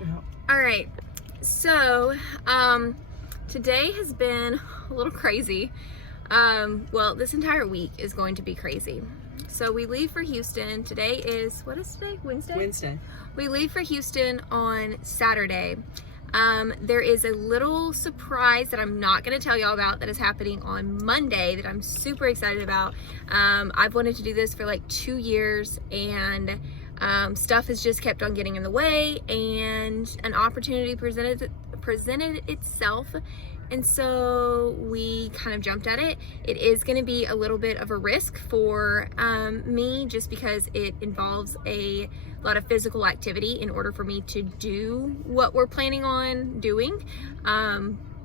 Yeah. All right. So, today has been a little crazy. Well, this entire week is going to be crazy. So we leave for Houston. Today is, what is today? Wednesday? Wednesday. We leave for Houston on Saturday. There is a little surprise that I'm not going to tell y'all about that is happening on Monday that I'm super excited about. I've wanted to do this for like 2 years, and stuff has just kept on getting in the way, and an opportunity presented itself, and so we kind of jumped at it. It is going to be a little bit of a risk for me, just because it involves a lot of physical activity in order for me to do what we're planning on doing.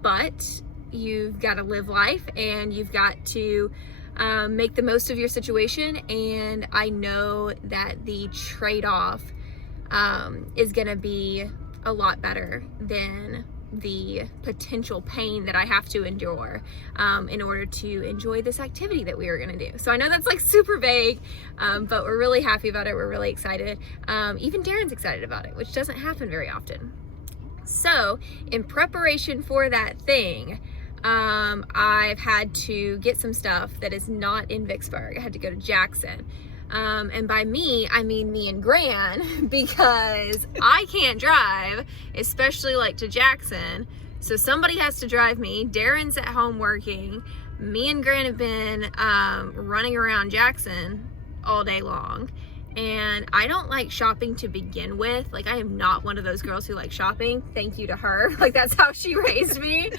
But you've got to live life, and you've got to make the most of your situation. And I know that the trade-off is going to be a lot better than the potential pain that I have to endure in order to enjoy this activity that we are going to do. So I know that's like super vague, but we're really happy about it. We're really excited. Even Darren's excited about it, which doesn't happen very often. So in preparation for that thing, I've had to get some stuff that is not in Vicksburg. I had to go to Jackson. And by me, I mean me and Gran, because I can't drive, especially like to Jackson. So somebody has to drive me. Darren's at home working. Me and Gran have been running around Jackson all day long. And I don't like shopping to begin with. Like, I am not one of those girls who like shopping. Thank you to her. Like, that's how she raised me.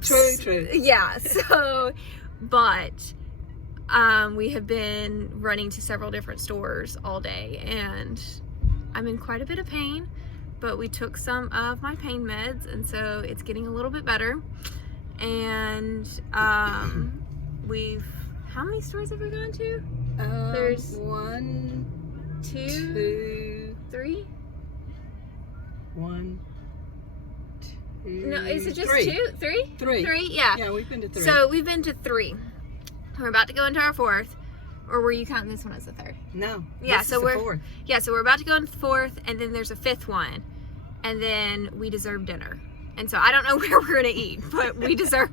True. Yeah. So, but we have been running to several different stores all day, and I'm in quite a bit of pain, but we took some of my pain meds, and so it's getting a little bit better. And how many stores have we gone to? There's 1, 2, 3. 1, 2. No, is it just 3. 2? 3? 3. 3, yeah. Yeah, we've been to 3. So we've been to 3. We're about to go into our 4th. Or were you counting this one as the 3rd? No. Yeah, this so is the we're 4th. Yeah, so we're about to go into the 4th, and then there's a 5th one, and then we deserve dinner. And so I don't know where we're gonna eat, but we deserve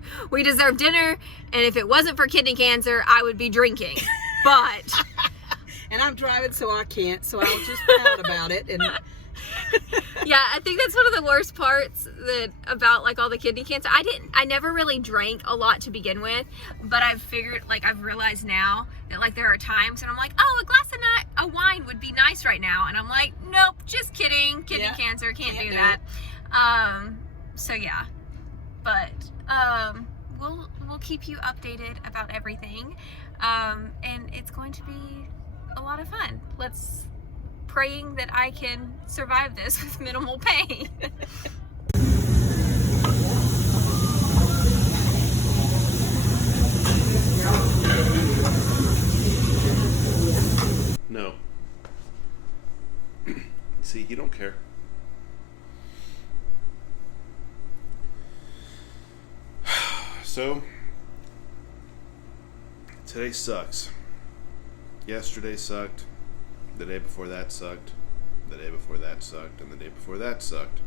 dinner. And if it wasn't for kidney cancer, I would be drinking. But And I'm driving, so I can't. So I'll just pout about it. And yeah, I think that's one of the worst parts about like all the kidney cancer. I never really drank a lot to begin with, but I've realized now that like there are times and I'm like, oh, a glass of wine would be nice right now, and I'm like, nope, just kidding, kidney cancer, can't do that. So yeah, but we'll keep you updated about everything, and it's going to be a lot of fun. Let's praying that I can survive this with minimal pain. No. See, you don't care. So, today sucks. Yesterday sucked. The day before that sucked. The day before that sucked. And the day before that sucked.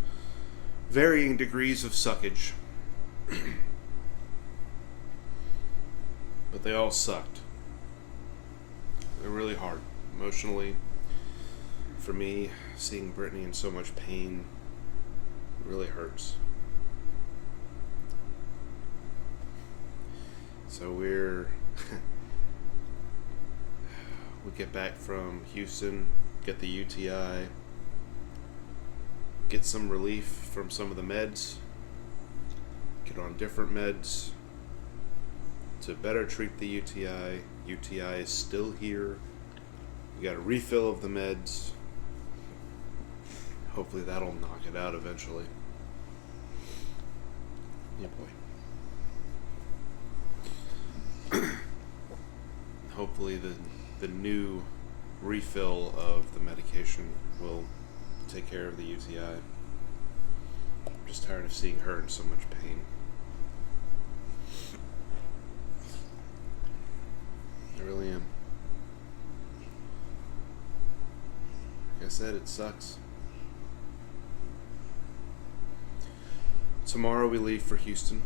Varying degrees of suckage. But they all sucked. They're really hard. Emotionally. For me, seeing Brittany in so much pain really hurts. So we get back from Houston, get the UTI, get some relief from some of the meds, get on different meds to better treat the UTI. UTI is still here. We got a refill of the meds. Hopefully that'll knock it out eventually. Yeah, boy. Hopefully the new refill of the medication will take care of the UTI. I'm just tired of seeing her in so much pain. I really am. Like I said, it sucks. Tomorrow we leave for Houston.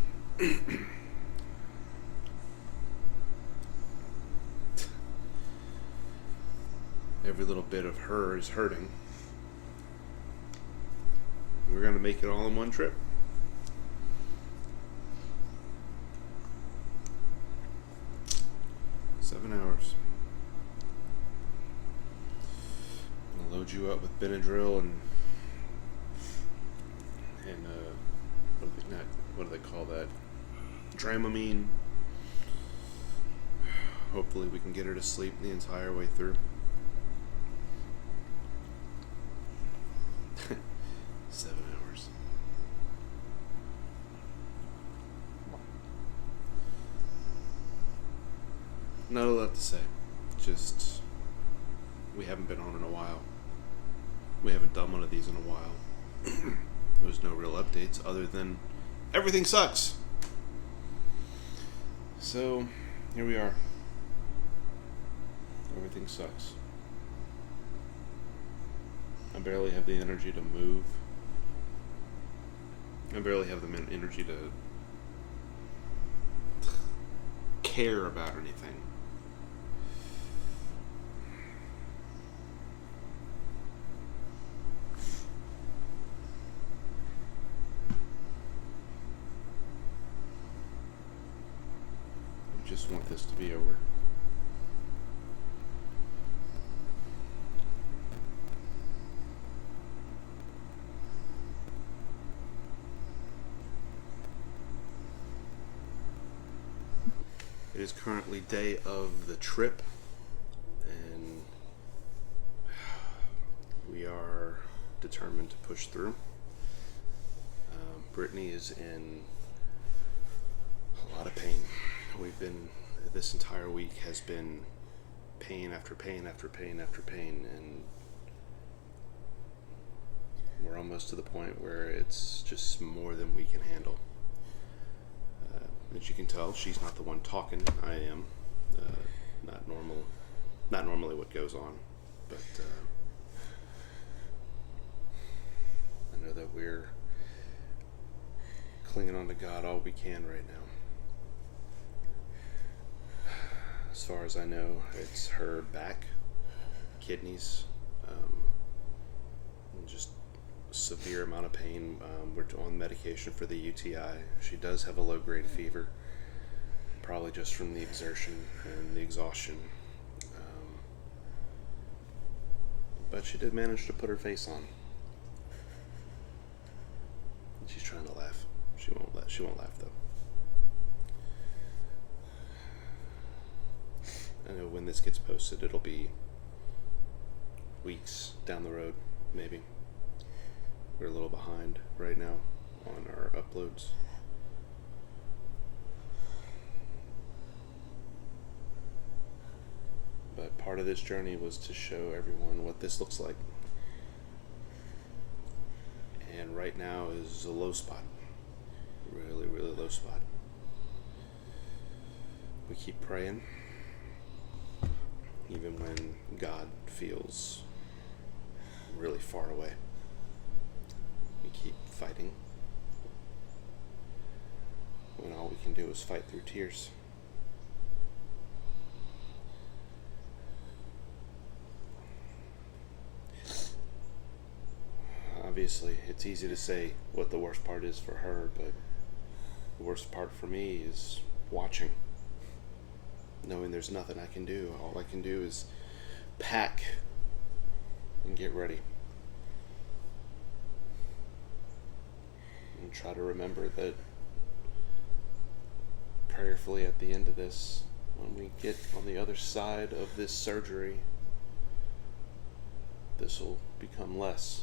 Every little bit of her is hurting. We're going to make it all in one trip. $7 hours. I'll load you up with Benadryl and what do they call that? Dramamine. Hopefully we can get her to sleep the entire way through. 7 hours. Not a lot to say. Just, we haven't been on in a while. We haven't done one of these in a while. There's no real updates other than everything sucks. So, here we are. Everything sucks. I barely have the energy to move. I barely have the energy to care about anything. I just want this to be over. It is currently day of the trip, and we are determined to push through. Brittany is in a lot of pain. This entire week has been pain after pain after pain after pain, and we're almost to the point where it's just more than we can handle. As you can tell, she's not the one talking. I am. Not normally what goes on, but I know that we're clinging on to God all we can right now. As far as I know, it's her back, kidneys, and just severe amount of pain. We're on medication for the UTI. She does have a low-grade fever, probably just from the exertion and the exhaustion. But she did manage to put her face on. And she's trying to laugh. She won't laugh though. I know when this gets posted, it'll be weeks down the road, maybe. We're a little behind right now on our uploads. But part of this journey was to show everyone what this looks like. And right now is a low spot. Really, really low spot. We keep praying, even when God feels really far away. We keep fighting when all we can do is fight through tears. Obviously, it's easy to say what the worst part is for her, but the worst part for me is watching. Knowing there's nothing I can do. All I can do is pack and get ready. And try to remember that prayerfully at the end of this, when we get on the other side of this surgery, this will become less.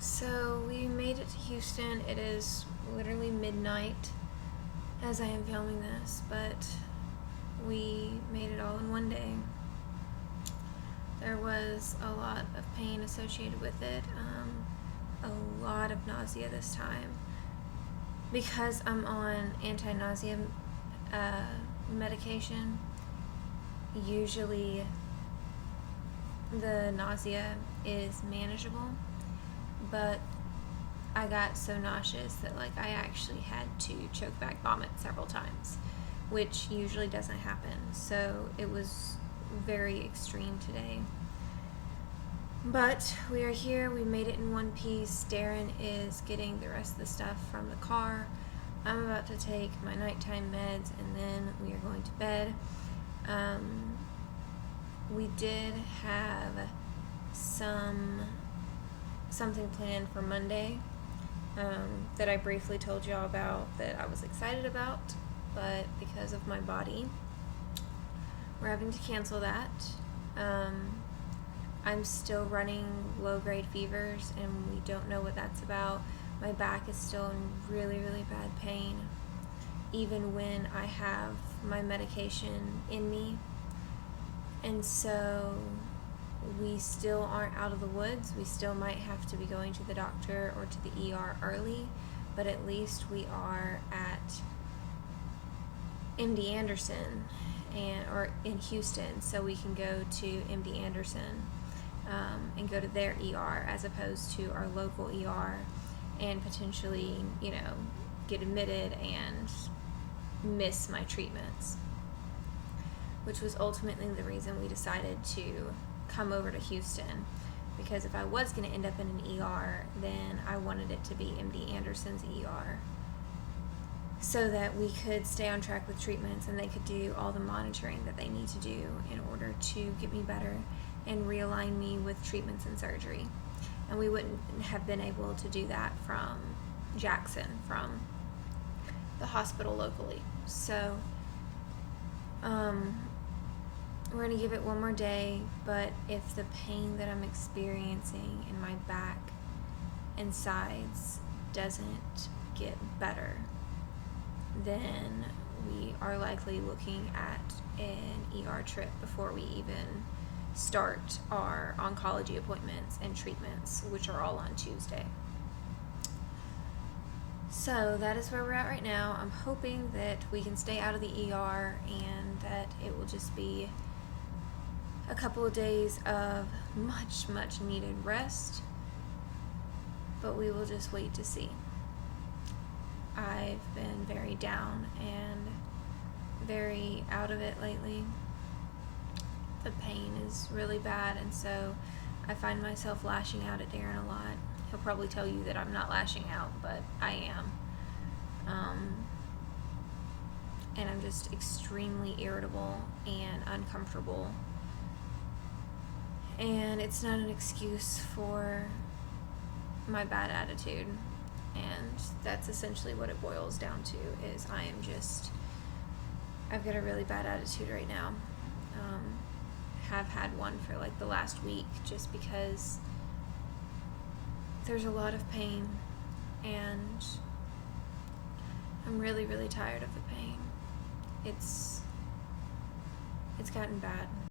So we made made it to Houston. It is literally midnight as I am filming this, but we made it all in one day. There was a lot of pain associated with it, a lot of nausea this time. Because I'm on anti-nausea medication, usually the nausea is manageable, but I got so nauseous that like I actually had to choke back vomit several times, which usually doesn't happen. So it was very extreme today. But we are here, we made it in one piece. Darren is getting the rest of the stuff from the car. I'm about to take my nighttime meds and then we are going to bed. We did have something planned for Monday that I briefly told y'all about that I was excited about, but because of my body, we're having to cancel that. I'm still running low-grade fevers and we don't know what that's about. My back is still in really, really bad pain, even when I have my medication in me. And so we still aren't out of the woods. We still might have to be going to the doctor or to the ER early, but at least we are at MD Anderson or in Houston, so we can go to MD Anderson and go to their ER as opposed to our local ER and potentially, you know, get admitted and miss my treatments, which was ultimately the reason we decided to come over to Houston, because if I was going to end up in an ER, then I wanted it to be MD Anderson's ER so that we could stay on track with treatments and they could do all the monitoring that they need to do in order to get me better and realign me with treatments and surgery. And we wouldn't have been able to do that from Jackson, from the hospital locally. So we're going to give it one more day, but if the pain that I'm experiencing in my back and sides doesn't get better, then we are likely looking at an ER trip before we even start our oncology appointments and treatments, which are all on Tuesday. So that is where we're at right now. I'm hoping that we can stay out of the ER and that it will just be a couple of days of much, much needed rest, but we will just wait to see. I've been very down and very out of it lately. The pain is really bad, and so I find myself lashing out at Darren a lot. He'll probably tell you that I'm not lashing out, but I am. And I'm just extremely irritable and uncomfortable. And it's not an excuse for my bad attitude. And that's essentially what it boils down to, is I've got a really bad attitude right now. Have had one for like the last week, just because there's a lot of pain and I'm really, really tired of the pain. It's gotten bad.